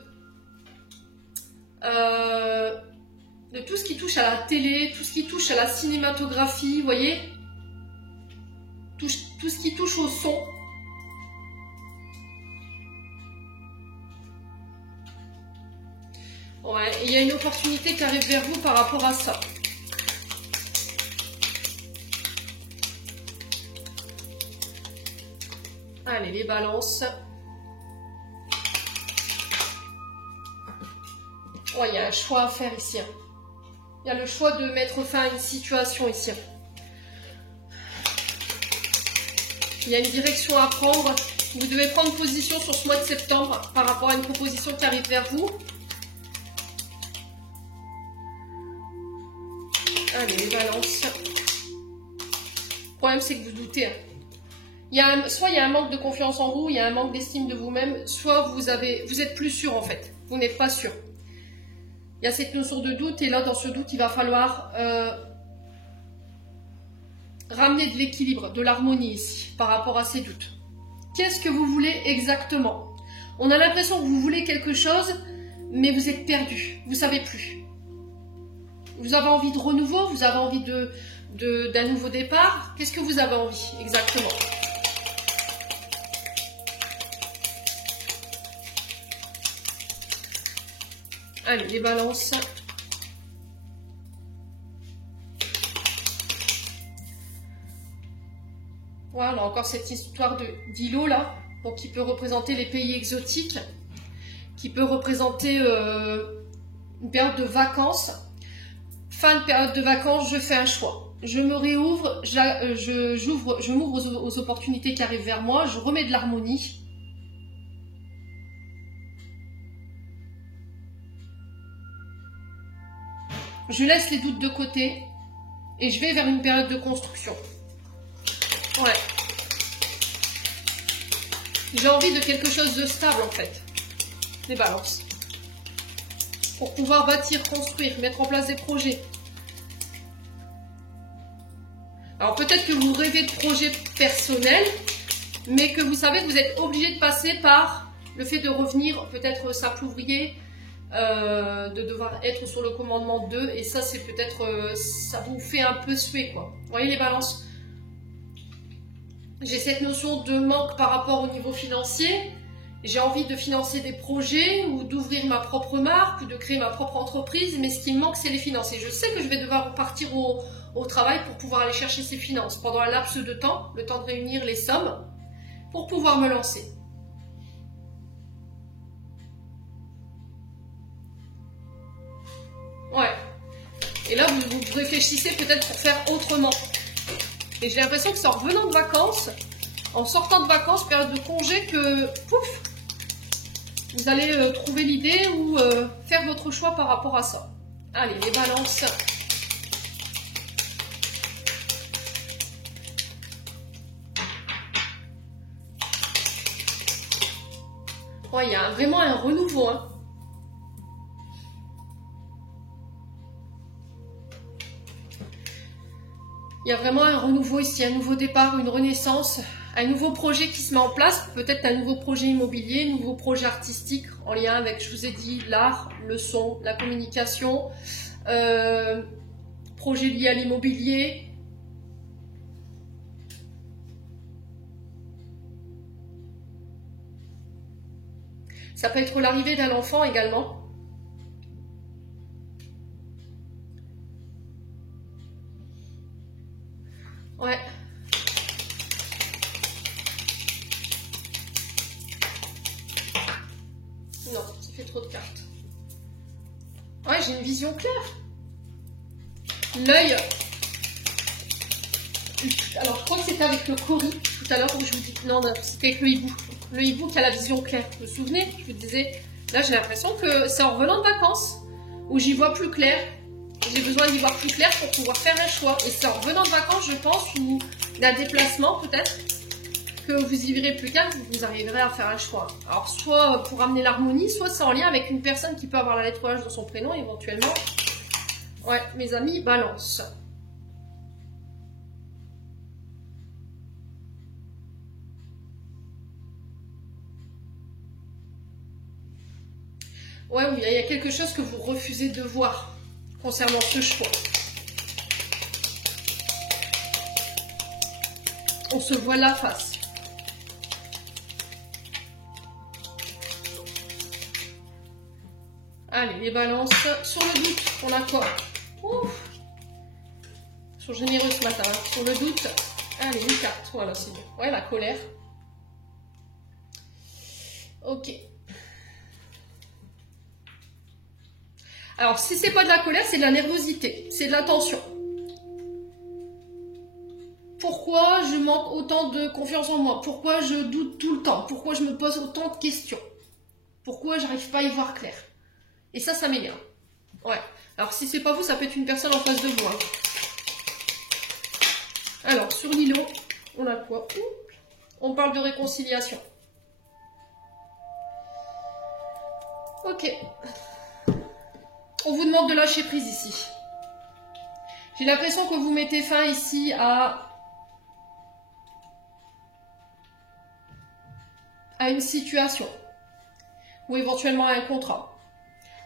tout ce qui touche à la télé, tout ce qui touche à la cinématographie, vous voyez ? Tout ce qui touche au son, il y a une opportunité qui arrive vers vous par rapport à ça. Allez, les balances. Oh, il y a un choix à faire ici. Il y a le choix de mettre fin à une situation ici. Il y a une direction à prendre. Vous devez prendre position sur ce mois de septembre par rapport à une proposition qui arrive vers vous. Allez, les balances. Le problème, c'est que vous doutez. Soit il y a un manque de confiance en vous, il y a un manque d'estime de vous-même, soit vous êtes plus sûr en fait. Vous n'êtes pas sûr. Il y a cette notion de doute et là, dans ce doute, il va falloir ramener de l'équilibre, de l'harmonie ici par rapport à ces doutes. Qu'est-ce que vous voulez exactement? On a l'impression que vous voulez quelque chose, mais vous êtes perdu. Vous ne savez plus. Vous avez envie de renouveau, vous avez envie d'un nouveau départ. Qu'est-ce que vous avez envie exactement? Allez, les balances. Voilà, encore cette histoire d'îlot là, donc qui peut représenter les pays exotiques, qui peut représenter une période de vacances. Fin de période de vacances, je fais un choix. Je me réouvre, je m'ouvre aux opportunités qui arrivent vers moi, je remets de l'harmonie. Je laisse les doutes de côté et je vais vers une période de construction. Ouais. J'ai envie de quelque chose de stable en fait. Les balances. Pour pouvoir bâtir, construire, mettre en place des projets. Alors peut-être que vous rêvez de projets personnels, mais que vous savez que vous êtes obligé de passer par le fait de revenir peut-être simple ouvrier, de devoir être sur le commandement d'eux, et ça c'est peut-être, ça vous fait un peu suer quoi. Vous voyez les balances? J'ai cette notion de manque par rapport au niveau financier. J'ai envie de financer des projets ou d'ouvrir ma propre marque ou de créer ma propre entreprise, mais ce qui me manque, c'est les finances. Et je sais que je vais devoir repartir au travail pour pouvoir aller chercher ces finances pendant un laps de temps, le temps de réunir les sommes, pour pouvoir me lancer. Ouais. Et là, vous réfléchissez peut-être pour faire autrement. Et j'ai l'impression que c'est en revenant de vacances, en sortant de vacances, période de congé, que pouf, vous allez trouver l'idée ou faire votre choix par rapport à ça. Allez, les balances. Ouais, il y a vraiment un renouveau, hein. Il y a vraiment un renouveau ici, un nouveau départ, une renaissance, un nouveau projet qui se met en place, peut-être un nouveau projet immobilier, un nouveau projet artistique en lien avec, je vous ai dit, l'art, le son, la communication, projet lié à l'immobilier. Ça peut être l'arrivée d'un enfant également. Ouais. Non, ça fait trop de cartes. Ouais, j'ai une vision claire. L'œil. Alors, je crois que c'était avec le Cori tout à l'heure où je vous dis. Non, c'était avec le hibou. Le hibou qui a la vision claire. Vous vous souvenez? Je vous disais. Là, j'ai l'impression que c'est en revenant de vacances où j'y vois plus clair. J'ai besoin d'y voir plus clair pour pouvoir faire un choix. Et c'est en revenant de vacances, je pense, ou d'un déplacement peut-être, que vous y verrez plus clair, vous arriverez à faire un choix. Alors, soit pour amener l'harmonie, soit c'est en lien avec une personne qui peut avoir la lettre H dans son prénom, éventuellement. Ouais, mes amis, balance. Ouais, oui, il y a quelque chose que vous refusez de voir concernant ce choix. On se voit la face. Allez, les balances. Sur le doute, on a quoi? Ouf. Ils sont généreux ce matin. Hein. Sur le doute, allez, une carte. Voilà, c'est bien. Ouais, la colère. Ok. Alors, si c'est pas de la colère, c'est de la nervosité. C'est de la tension. Pourquoi je manque autant de confiance en moi? Pourquoi je doute tout le temps? Pourquoi je me pose autant de questions? Pourquoi j'arrive pas à y voir clair? Et ça m'énerve. Ouais. Alors, si c'est pas vous, ça peut être une personne en face de vous. Hein. Alors, sur l'îlot, on a quoi? On parle de réconciliation. Ok. On vous demande de lâcher prise ici. J'ai l'impression que vous mettez fin ici à une situation. Ou éventuellement à un contrat.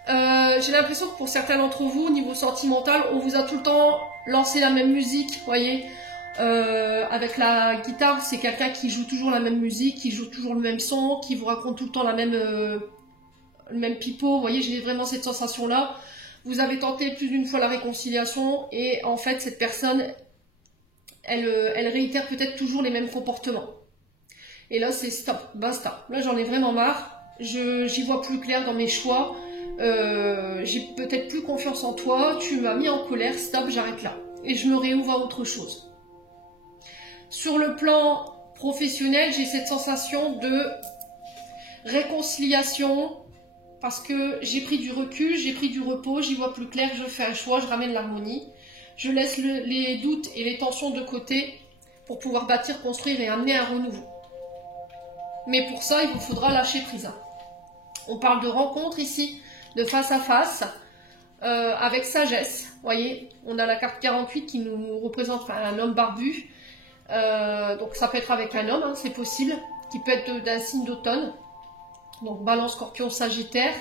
J'ai l'impression que pour certains d'entre vous, au niveau sentimental, on vous a tout le temps lancé la même musique, vous voyez. Avec la guitare, c'est quelqu'un qui joue toujours la même musique, qui joue toujours le même son, qui vous raconte tout le temps le même pipeau, vous voyez, j'ai vraiment cette sensation-là. Vous avez tenté plus d'une fois la réconciliation et en fait, cette personne, elle réitère peut-être toujours les mêmes comportements. Et là, c'est stop, basta. Là, j'en ai vraiment marre. J'y vois plus clair dans mes choix. J'ai peut-être plus confiance en toi. Tu m'as mis en colère. Stop, j'arrête là. Et je me réouvre à autre chose. Sur le plan professionnel, j'ai cette sensation de réconciliation parce que j'ai pris du recul, j'ai pris du repos, j'y vois plus clair, je fais un choix, je ramène l'harmonie. Je laisse les doutes et les tensions de côté pour pouvoir bâtir, construire et amener un renouveau. Mais pour ça, il vous faudra lâcher prise. On parle de rencontre ici, de face à face, avec sagesse. Vous voyez, on a la carte 48 qui nous représente un homme barbu. Donc ça peut être avec un homme, hein, c'est possible, qui peut être d'un signe d'automne. Donc Balance, Scorpion, Sagittaire.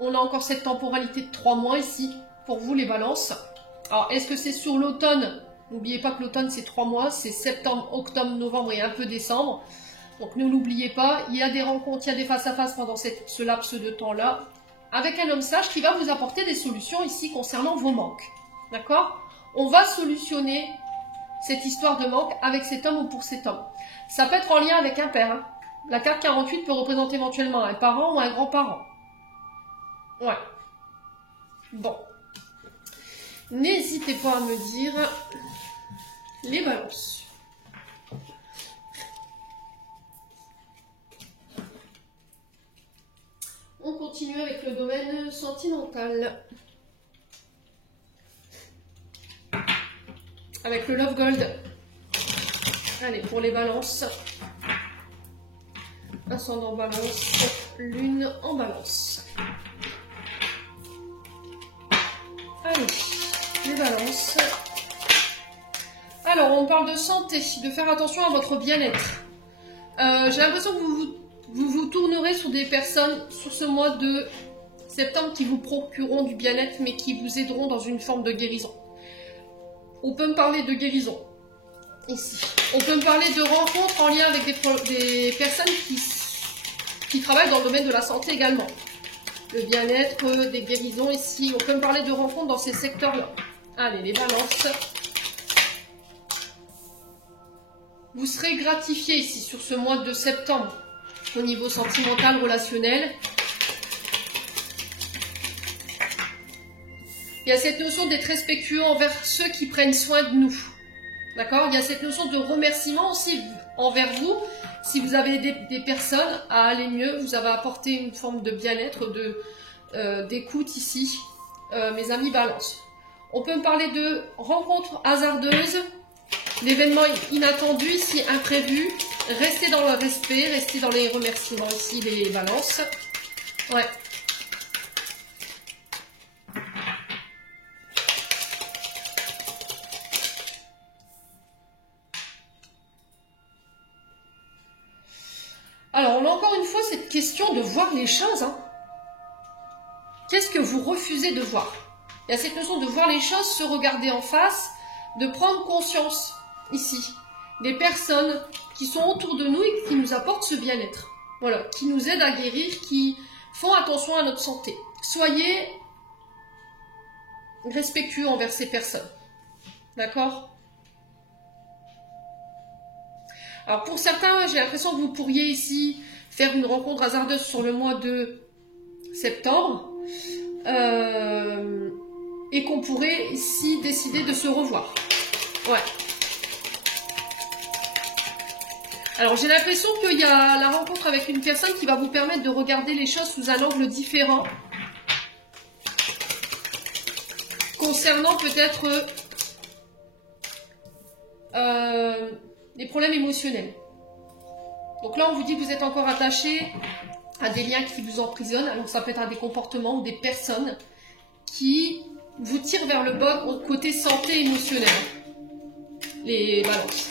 On a encore cette temporalité de 3 mois ici, pour vous les balances. Alors, est-ce que c'est sur l'automne? N'oubliez pas que l'automne c'est 3 mois, c'est septembre, octobre, novembre et un peu décembre. Donc ne l'oubliez pas, il y a des rencontres, il y a des face-à-face pendant ce laps de temps-là, avec un homme sage qui va vous apporter des solutions ici concernant vos manques. D'accord? On va solutionner cette histoire de manque avec cet homme ou pour cet homme. Ça peut être en lien avec un père. Hein. La carte 48 peut représenter éventuellement un parent ou un grand-parent. Ouais. Bon. N'hésitez pas à me dire les balances. On continue avec le domaine sentimental. Avec le Love Gold. Allez, pour les balances. Ascendant balance, lune en balance. Allez, les balances. Alors, on parle de santé, de faire attention à votre bien-être. J'ai l'impression que vous tournerez sur des personnes sur ce mois de septembre qui vous procureront du bien-être, mais qui vous aideront dans une forme de guérison. On peut me parler de guérison, ici. On peut me parler de rencontres en lien avec des personnes qui travaillent dans le domaine de la santé également. Le bien-être, des guérisons ici. On peut me parler de rencontres dans ces secteurs-là. Allez, les balances. Vous serez gratifié ici sur ce mois de septembre au niveau sentimental, relationnel. Il y a cette notion d'être respectueux envers ceux qui prennent soin de nous. D'accord? Il y a cette notion de remerciement aussi envers vous. Si vous avez des personnes à aller mieux, vous avez apporté une forme de bien-être, d'écoute ici, mes amis balance. On peut me parler de rencontres hasardeuses, d'événements inattendus ici, imprévus. Restez dans le respect, restez dans les remerciements ici, les balances. Ouais. Alors, on a encore une fois cette question de voir les choses. Hein. Qu'est-ce que vous refusez de voir? Il y a cette notion de voir les choses, se regarder en face, de prendre conscience, ici, des personnes qui sont autour de nous et qui nous apportent ce bien-être. Voilà, qui nous aident à guérir, qui font attention à notre santé. soyez respectueux envers ces personnes. D'accord? Alors pour certains, j'ai l'impression que vous pourriez ici faire une rencontre hasardeuse sur le mois de septembre et qu'on pourrait ici décider de se revoir. Ouais. Alors j'ai l'impression qu'il y a la rencontre avec une personne qui va vous permettre de regarder les choses sous un angle différent concernant peut-être des problèmes émotionnels. Donc là, on vous dit que vous êtes encore attaché à des liens qui vous emprisonnent. Alors ça peut être à des comportements ou des personnes qui vous tirent vers le bas au côté santé émotionnelle. Les balances.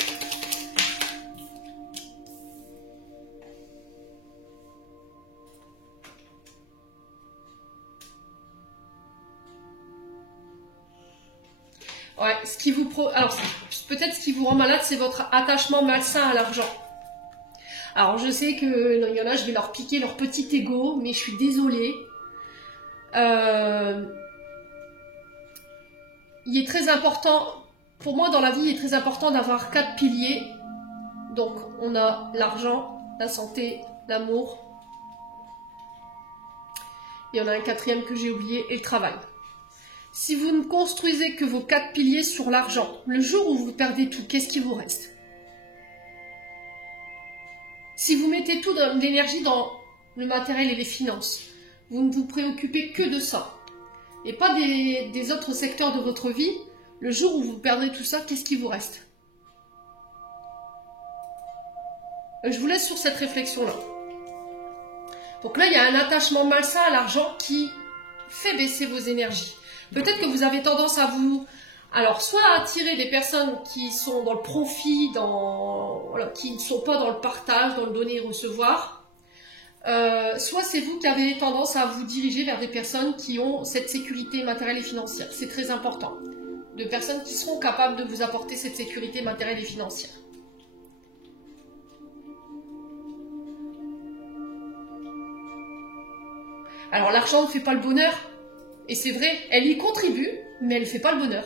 Ouais, alors peut-être ce qui vous rend malade, c'est votre attachement malsain à l'argent. Alors je sais que il y en a, je vais leur piquer leur petit ego, mais je suis désolée. Il est très important, pour moi dans la vie, il est très important d'avoir 4 piliers. Donc on a l'argent, la santé, l'amour. Il y en a un quatrième que j'ai oublié, et le travail. Si vous ne construisez que vos 4 piliers sur l'argent, le jour où vous perdez tout, qu'est-ce qui vous reste? Si vous mettez tout l'énergie dans le matériel et les finances, vous ne vous préoccupez que de ça, et pas des autres secteurs de votre vie, le jour où vous perdez tout ça, qu'est-ce qui vous reste? Je vous laisse sur cette réflexion-là. Donc là, il y a un attachement malsain à l'argent qui fait baisser vos énergies. Peut-être que vous avez tendance à alors soit à attirer des personnes qui sont dans le profit, qui ne sont pas dans le partage, dans le donner et recevoir, soit c'est vous qui avez tendance à vous diriger vers des personnes qui ont cette sécurité matérielle et financière. C'est très important. De personnes qui seront capables de vous apporter cette sécurité matérielle et financière. Alors l'argent ne fait pas le bonheur. Et c'est vrai, elle y contribue, mais elle ne fait pas le bonheur.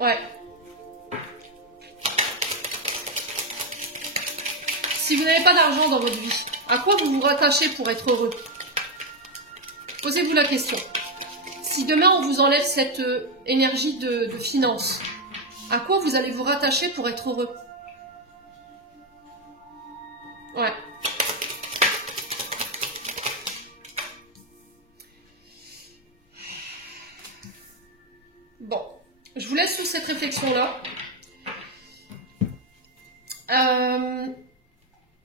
Ouais. Si vous n'avez pas d'argent dans votre vie, à quoi vous vous rattachez pour être heureux? Posez-vous la question. Si demain on vous enlève cette énergie de finance, à quoi vous allez vous rattacher pour être heureux? Ouais. Bon, je vous laisse sur cette réflexion-là.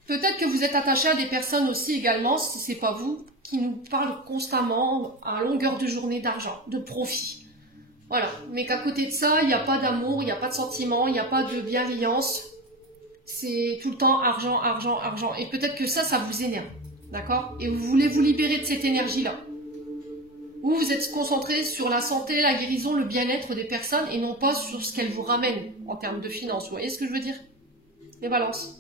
Peut-être que vous êtes attaché à des personnes aussi également, si ce n'est pas vous, qui nous parlent constamment à longueur de journée d'argent, de profit. Voilà, mais qu'à côté de ça, il n'y a pas d'amour, il n'y a pas de sentiment, il n'y a pas de bienveillance. C'est tout le temps argent, argent, argent. Et peut-être que ça vous énerve, d'accord? Et vous voulez vous libérer de cette énergie-là. Ou vous êtes concentré sur la santé, la guérison, le bien-être des personnes et non pas sur ce qu'elles vous ramènent en termes de finances. Vous voyez ce que je veux dire? Les balances.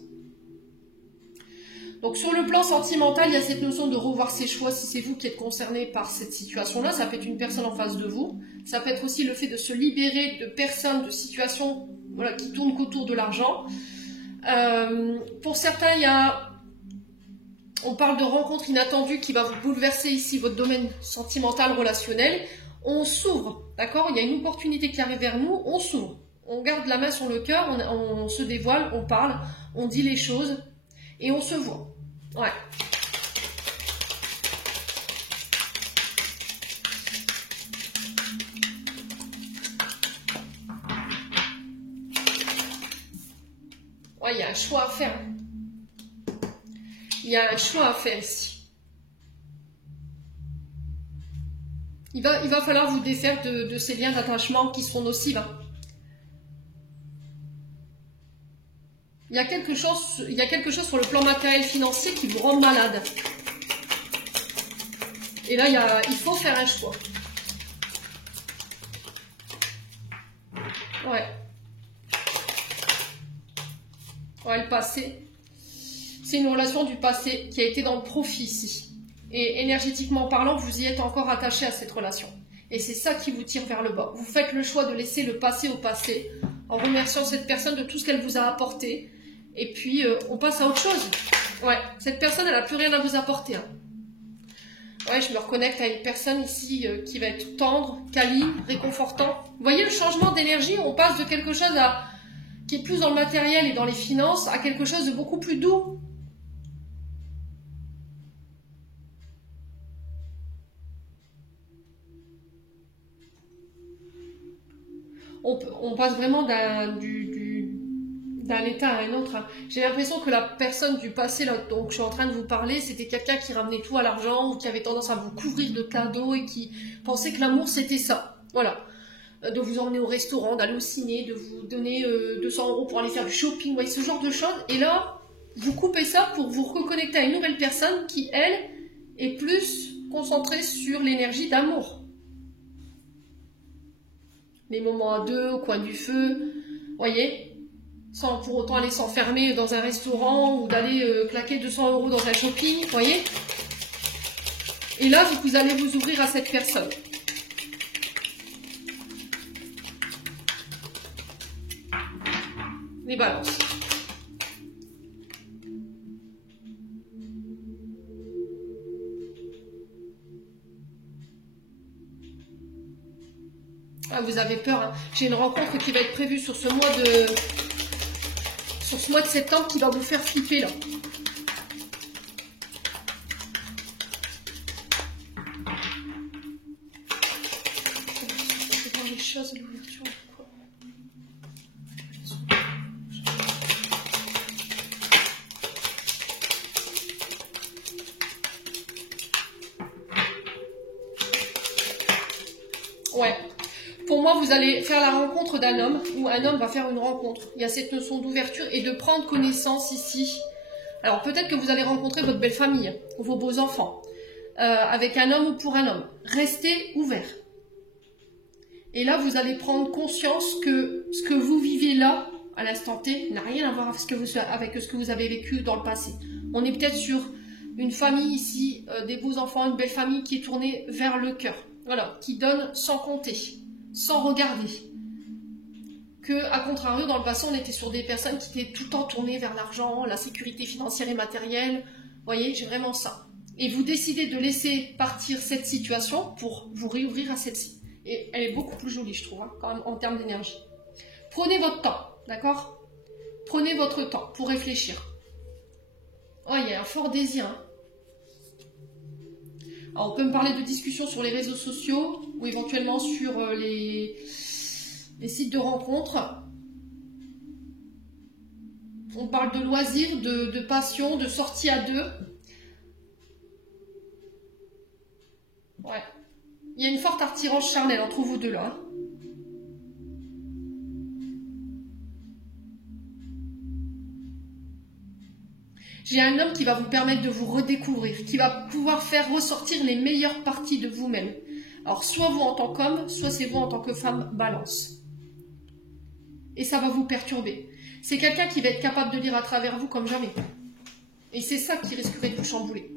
Donc sur le plan sentimental, il y a cette notion de revoir ses choix si c'est vous qui êtes concerné par cette situation-là. Ça peut être une personne en face de vous. Ça peut être aussi le fait de se libérer de personnes, de situations qui tournent qu'autour de l'argent. Pour certains, on parle de rencontre inattendue qui va vous bouleverser ici votre domaine sentimental, relationnel. On s'ouvre, d'accord? Il y a une opportunité qui arrive vers nous, on s'ouvre. On garde la main sur le cœur, on se dévoile, on parle, on dit les choses et on se voit. Ouais. Ouais, il y a un choix à faire. Il y a un choix à faire ici. Il va falloir vous défaire de ces liens d'attachement qui sont nocifs. Hein. Il y a quelque chose sur le plan matériel financier qui vous rend malade. Et là, il faut faire un choix. Ouais. Ouais, le passé. C'est une relation du passé qui a été dans le profit ici. Et énergétiquement parlant, vous y êtes encore attaché à cette relation. Et c'est ça qui vous tire vers le bas. Vous faites le choix de laisser le passé au passé, en remerciant cette personne de tout ce qu'elle vous a apporté. Et puis, on passe à autre chose. Ouais, cette personne, elle n'a plus rien à vous apporter. Hein. Ouais, je me reconnecte à une personne ici qui va être tendre, câline, réconfortant. Vous voyez le changement d'énergie? On passe de quelque chose qui est plus dans le matériel et dans les finances à quelque chose de beaucoup plus doux. On passe vraiment d'un état à un autre. J'ai l'impression que la personne du passé, là, dont je suis en train de vous parler, c'était quelqu'un qui ramenait tout à l'argent, ou qui avait tendance à vous couvrir de cadeaux et qui pensait que l'amour c'était ça. Voilà. De vous emmener au restaurant, d'aller au ciné, de vous donner 200 € pour aller faire du shopping, ouais, ce genre de choses. Et là, vous coupez ça pour vous reconnecter à une nouvelle personne qui, elle, est plus concentrée sur l'énergie d'amour. Les moments à deux, au coin du feu, voyez, sans pour autant aller s'enfermer dans un restaurant ou d'aller claquer 200 € dans un shopping, voyez. Et là, vous allez vous ouvrir à cette personne. Les balances. Ah, vous avez peur, hein. J'ai une rencontre qui va être prévue sur ce mois de septembre qui va vous faire flipper là. Je vais voir les choses, l'ouverture. Ouais. Pour moi, vous allez faire la rencontre d'un homme, ou un homme va faire une rencontre. Il y a cette notion d'ouverture et de prendre connaissance ici. Alors peut-être que vous allez rencontrer votre belle famille, ou vos beaux enfants, avec un homme ou pour un homme. Restez ouvert. Et là, vous allez prendre conscience que ce que vous vivez là, à l'instant T, n'a rien à voir avec ce que vous avez vécu dans le passé. On est peut-être sur une famille ici, des beaux enfants, une belle famille qui est tournée vers le cœur. Voilà, qui donne sans compter. Sans regarder. Que, à contrario, dans le passé, on était sur des personnes qui étaient tout le temps tournées vers l'argent, la sécurité financière et matérielle. Vous voyez, j'ai vraiment ça. Et vous décidez de laisser partir cette situation pour vous réouvrir à celle-ci. Et elle est beaucoup plus jolie, je trouve, hein, quand même, en termes d'énergie. Prenez votre temps, d'accord? Prenez votre temps pour réfléchir. Oh, il y a un fort désir, hein. Alors, on peut me parler de discussions sur les réseaux sociaux ou éventuellement sur les sites de rencontres. On parle de loisirs, de passion, de sortie à deux. Ouais. Il y a une forte attirance charnelle entre vous deux là. Hein. J'ai un homme qui va vous permettre de vous redécouvrir, qui va pouvoir faire ressortir les meilleures parties de vous-même. Alors, soit vous en tant qu'homme, soit c'est vous en tant que femme balance. Et ça va vous perturber. C'est quelqu'un qui va être capable de lire à travers vous comme jamais. Et c'est ça qui risquerait de vous chambouler.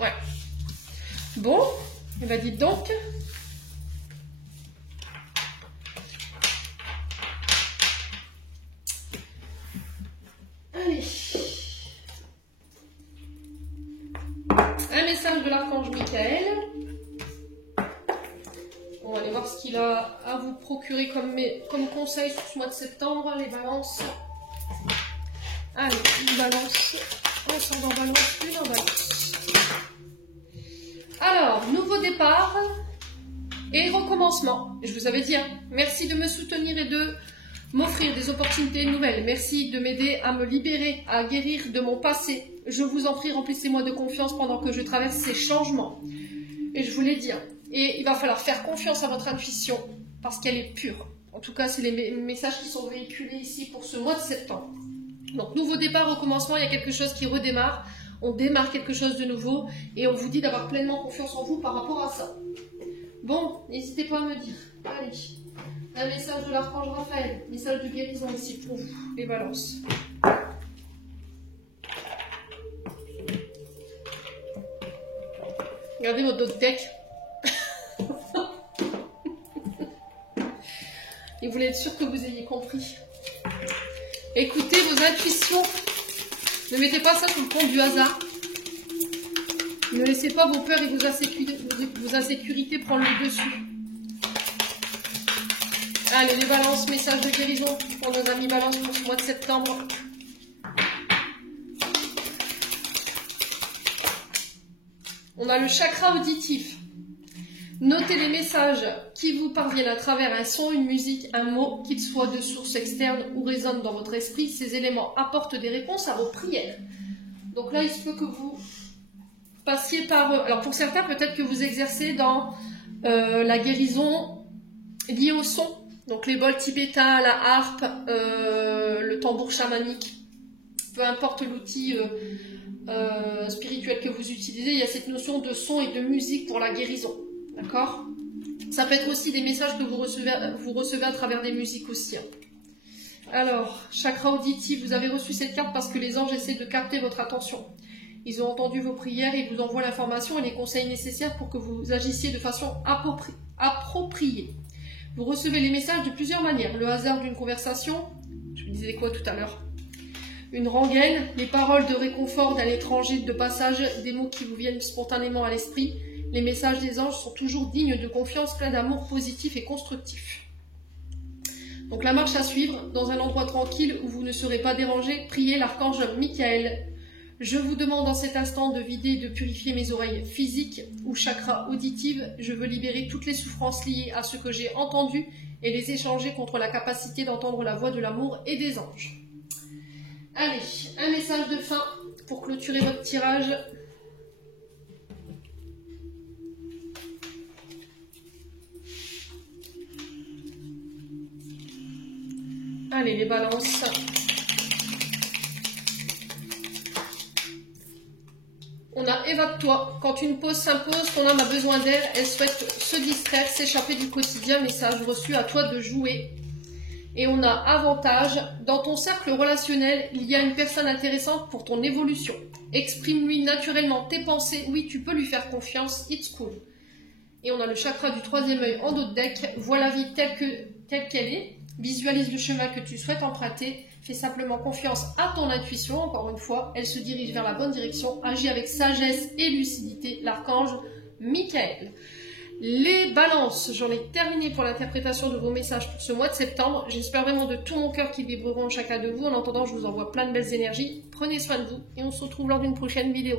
Ouais. Bon, et ben dites donc. Allez. Un message de l'archange Michael. On va aller voir ce qu'il a à vous procurer comme conseil sur ce mois de septembre, les balances. Allez, une balance, un en balance, une en balance. Alors, nouveau départ et recommencement. Je vous avais dit, hein, merci de me soutenir et de m'offrir des opportunités nouvelles. Merci de m'aider à me libérer, à guérir de mon passé. Je vous en prie, remplissez-moi de confiance pendant que je traverse ces changements. Et je vous l'ai dit, hein, et il va falloir faire confiance à votre intuition parce qu'elle est pure. En tout cas, c'est les messages qui sont véhiculés ici pour ce mois de septembre. Donc, nouveau départ, recommencement, il y a quelque chose qui redémarre. On démarre quelque chose de nouveau et on vous dit d'avoir pleinement confiance en vous par rapport à ça. Bon, n'hésitez pas à me dire. Allez, un message de l'archange Raphaël, message de guérison ici pour vous, les balances. Regardez votre autre deck. Et vous voulez être sûr que vous ayez compris. Écoutez vos intuitions. Ne mettez pas ça sous le compte du hasard. Ne laissez pas vos peurs et vos insécurités prendre le dessus. Allez, les balances, message de guérison pour nos amis balance pour ce mois de septembre. On a le chakra auditif. Notez les messages qui vous parviennent à travers un son, une musique, un mot, qu'il soit de source externe ou résonne dans votre esprit. Ces éléments apportent des réponses à vos prières. Donc là, il se peut que vous passiez par... Alors pour certains, peut-être que vous exercez dans la guérison liée au son. Donc les bols tibétains, la harpe, le tambour chamanique. Peu importe l'outil spirituel que vous utilisez, il y a cette notion de son et de musique pour la guérison. D'accord? Ça peut être aussi des messages que vous recevez à travers des musiques aussi. Hein. Alors, chakra auditif, vous avez reçu cette carte parce que les anges essaient de capter votre attention. Ils ont entendu vos prières et vous envoient l'information et les conseils nécessaires pour que vous agissiez de façon appropriée. Vous recevez les messages de plusieurs manières. Le hasard d'une conversation, je vous disais quoi tout à l'heure? Une rengaine, les paroles de réconfort d'un étranger de passage, des mots qui vous viennent spontanément à l'esprit. Les messages des anges sont toujours dignes de confiance, pleins d'amour positif et constructif. Donc la marche à suivre, dans un endroit tranquille où vous ne serez pas dérangé, priez l'archange Michael. Je vous demande en cet instant de vider et de purifier mes oreilles physiques ou chakras auditives. Je veux libérer toutes les souffrances liées à ce que j'ai entendu et les échanger contre la capacité d'entendre la voix de l'amour et des anges. Allez, un message de fin pour clôturer votre tirage. Allez, les balances. On a évacue-toi. Quand une pause s'impose, ton âme a besoin d'air, elle souhaite se distraire, s'échapper du quotidien. Message reçu, à toi de jouer. Et on a avantage. Dans ton cercle relationnel, il y a une personne intéressante pour ton évolution. Exprime-lui naturellement tes pensées. Oui, tu peux lui faire confiance. It's cool. Et on a le chakra du troisième œil en dos de deck. Vois la vie telle qu'elle est. Visualise le chemin que tu souhaites emprunter. Fais simplement confiance à ton intuition. Encore une fois, elle se dirige vers la bonne direction. Agis avec sagesse et lucidité. L'archange Michael. Les balances, j'en ai terminé pour l'interprétation de vos messages pour ce mois de septembre. J'espère vraiment de tout mon cœur qu'ils vibreront chacun de vous. En attendant, je vous envoie plein de belles énergies. Prenez soin de vous et on se retrouve lors d'une prochaine vidéo.